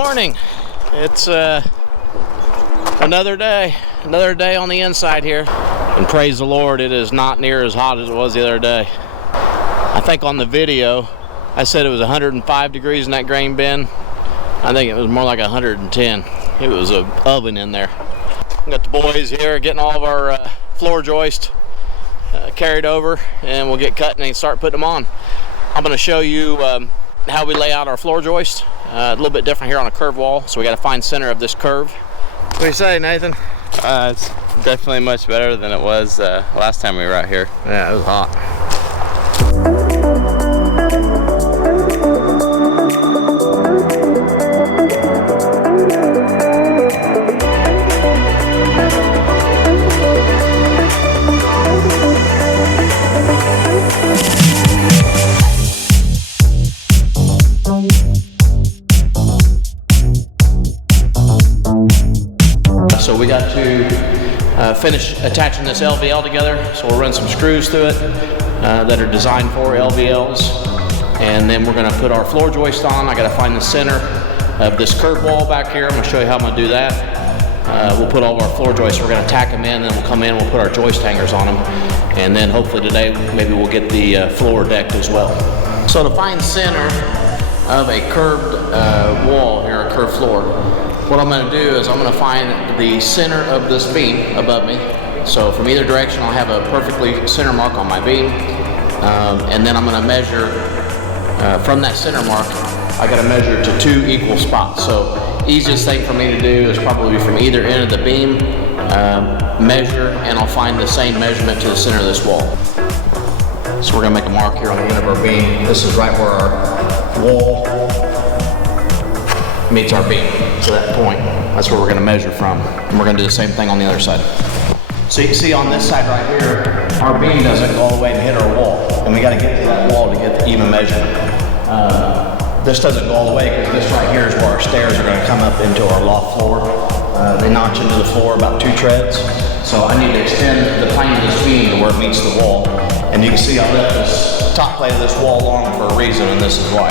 morning. It's another day on the inside here, and praise the Lord, it is not near as hot as it was the other day. I think on the video I said it was 105 degrees in that grain bin. I think it was more like 110. It was an oven in there. We got the boys here getting all of our floor joists carried over, and we'll get cutting and start putting them on. I'm going to show you how we lay out our floor joist. A little bit different here on a curved wall, so we got to find center of this curve. What do you say, Nathan? It's definitely much better than it was last time we were out here. Yeah, it was hot. So we got to finish attaching this LVL together. So we'll run some screws through it that are designed for LVLs. And then we're gonna put our floor joist on. I gotta find the center of this curved wall back here. I'm gonna show you how I'm gonna do that. We'll put all of our floor joists, we're gonna tack them in, then we'll come in, we'll put our joist hangers on them. And then hopefully today, maybe we'll get the floor decked as well. So to find center of a curved wall here, a curved floor, what I'm going to do is I'm going to find the center of this beam above me. So from either direction I'll have a perfectly center mark on my beam, and then I'm going to measure from that center mark. I got to measure to 2 equal spots. So easiest thing for me to do is probably from either end of the beam, measure, and I'll find the same measurement to the center of this wall. So we're going to make a mark here on the end of our beam. This is right where our wall meets our beam, to that point. That's where we're going to measure from. And we're going to do the same thing on the other side. So you can see on this side right here, our beam doesn't go all the way to hit our wall, and we got to get to that wall to get the even measurement. This doesn't go all the way because this right here is where our stairs are going to come up into our loft floor. They notch into the floor about 2 treads. So I need to extend the plane of this beam to where it meets the wall. And you can see I left this top plate of this wall long for a reason, and this is why.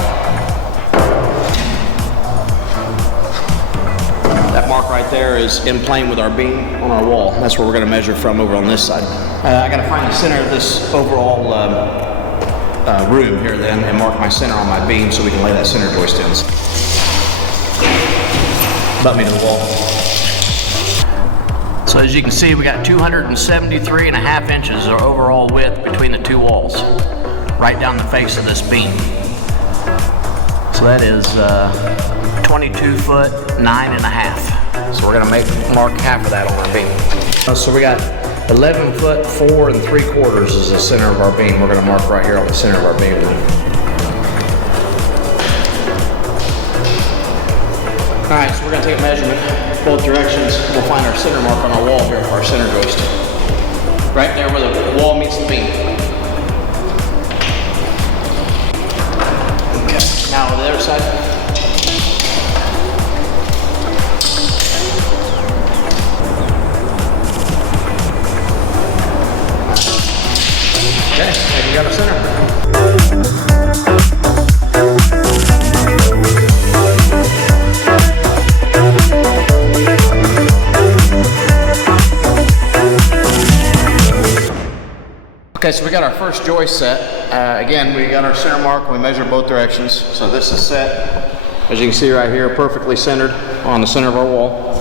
That mark right there is in plane with our beam on our wall. That's where we're going to measure from over on this side. I got to find the center of this overall room here then and mark my center on my beam so we can lay that center joist in. Butt me to the wall. So as you can see, we got 273.5 inches of overall width between the 2 walls, right down the face of this beam. So that is 22 foot 9.5. So we're gonna mark half of that on our beam. So we got 11 foot 4 3/4 is the center of our beam. We're gonna mark right here on the center of our beam. All right, so we're gonna take a measurement both directions. We'll find our center mark on our wall here for our center joist. Right there where the wall meets the beam. Okay, now on the other side. Okay, and you got a center. Okay, so we got our first joist set. Again, we got our center mark and we measure both directions. So this is set, as you can see right here, perfectly centered on the center of our wall.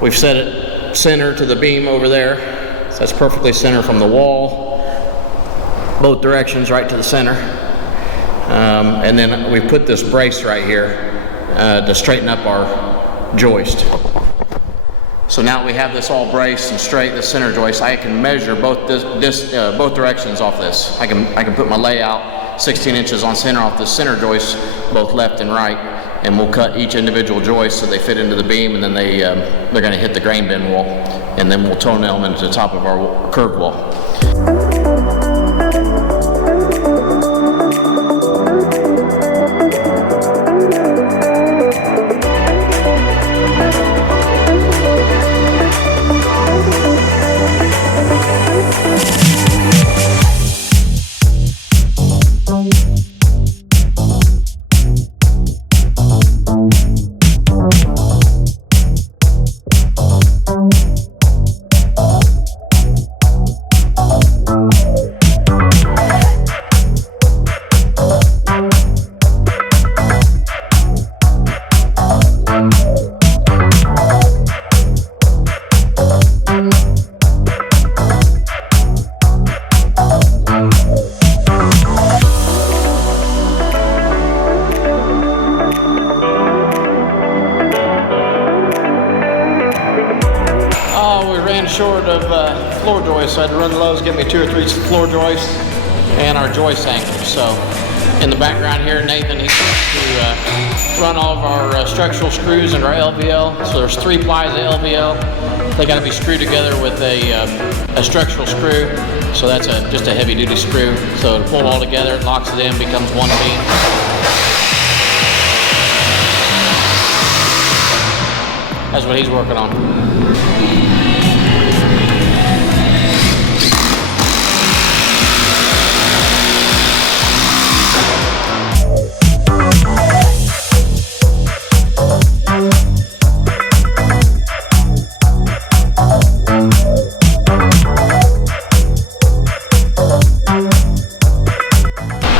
We've set it center to the beam over there. So that's perfectly center from the wall, both directions right to the center. And then we put this brace right here to straighten up our joist. So now we have this all braced and straight, the center joist. I can measure both both directions off this. I can put my layout 16 inches on center off the center joist, both left and right, and we'll cut each individual joist so they fit into the beam, and then they're going to hit the grain bin wall, and then we'll toenail them into the top of our curved wall. Short of floor joists, so I had to run to Lowe's, get me 2 or 3 floor joists and our joist hangers. So in the background here, Nathan, he's going to run all of our structural screws and our LVL. So there's 3 plies of LVL. They got to be screwed together with a structural screw. So that's just a heavy duty screw. So to pull it all together, it locks it in, becomes one beam. That's what he's working on.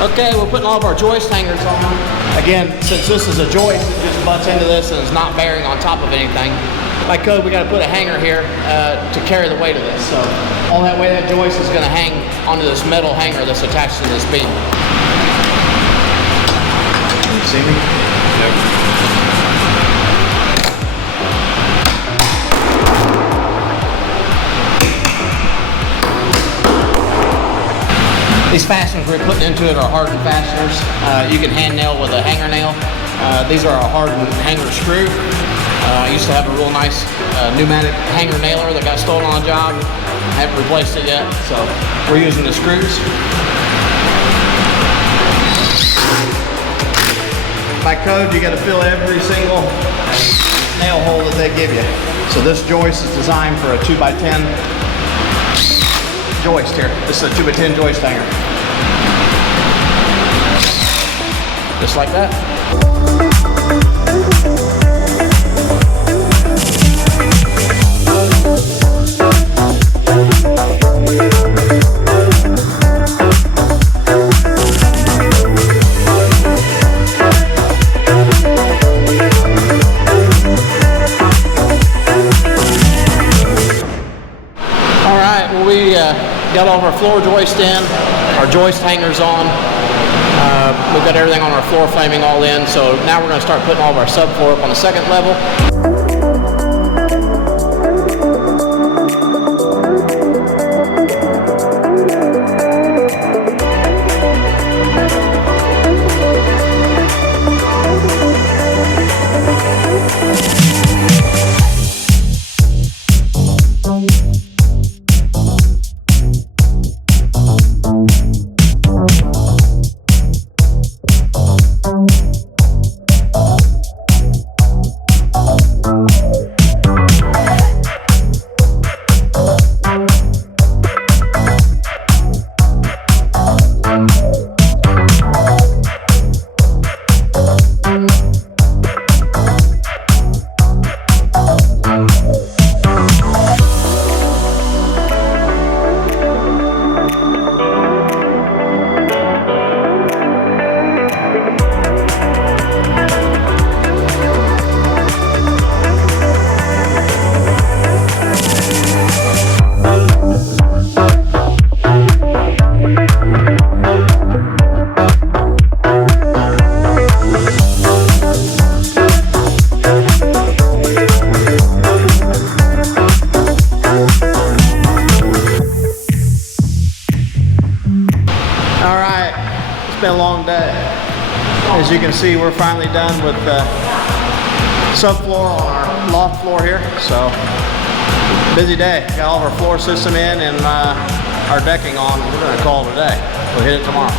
Okay, we're putting all of our joist hangers on. Again, since this is a joist, it just butts into this and is not bearing on top of anything. By code, we got to put a hanger here to carry the weight of this. So all that way, that joist is going to hang onto this metal hanger that's attached to this beam. Can you see me? Nope. These fasteners we're putting into it are hardened fasteners. You can hand nail with a hanger nail. These are a hardened hanger screw. I used to have a real nice pneumatic hanger nailer that got stolen on a job. I haven't replaced it yet, so we're using the screws. By code, you got to fill every single nail hole that they give you. So this joist is designed for a 2x10 joist here. This is a 2x10 joist hanger. Just like that. Got all of our floor joist in, our joist hangers on. We've got everything on our floor framing all in. So now we're going to start putting all of our subfloor up on the second level. It's been a long day. As you can see, we're finally done with the subfloor on our loft floor here. So, busy day. Got all of our floor system in and our decking on. We're going to call it a day. We'll hit it tomorrow.